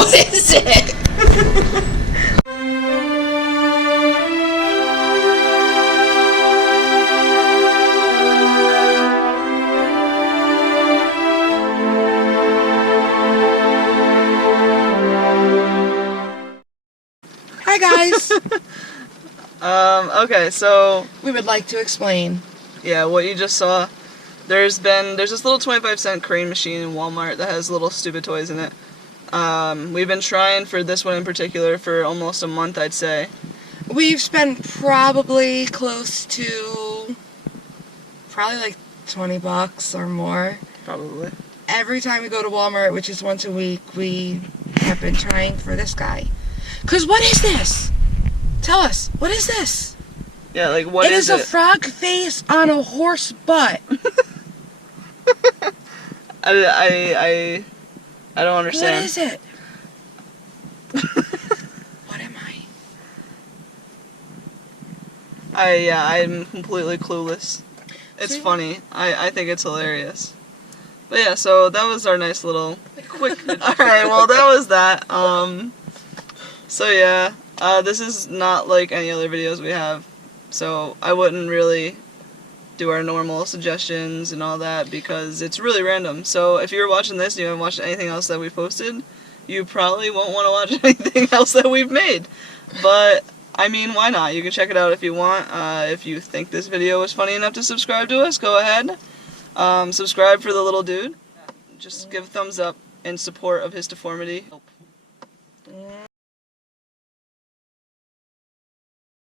What is it? Hi guys. Okay, so We would like to explain. yeah, what you just saw, there's this little 25-cent crane machine in Walmart that has little stupid toys in it. We've been trying for this one in particular for almost a month, I'd say. We've spent probably close to like $20 or more. Probably. Every time we go to Walmart, which is once a week, we have been trying for this guy. Cause what is this? Tell us, what is this? Yeah, like what is it? It is a frog face on a horse butt. I don't understand. What is it? What am I? I'm completely clueless. It's See? funny. I think it's hilarious. But yeah, so that was our nice little quick. Alright, well that was that. So yeah, this is not like any other videos we have. So I wouldn't really do our normal suggestions and all that because it's really random. So if you're watching this and you haven't watched anything else that we've posted, you probably won't want to watch anything else that we've made. But I mean, why not? You can check it out if you want. If you think this video was funny enough to subscribe to us, go ahead. Subscribe for the little dude. Just give a thumbs up in support of his deformity.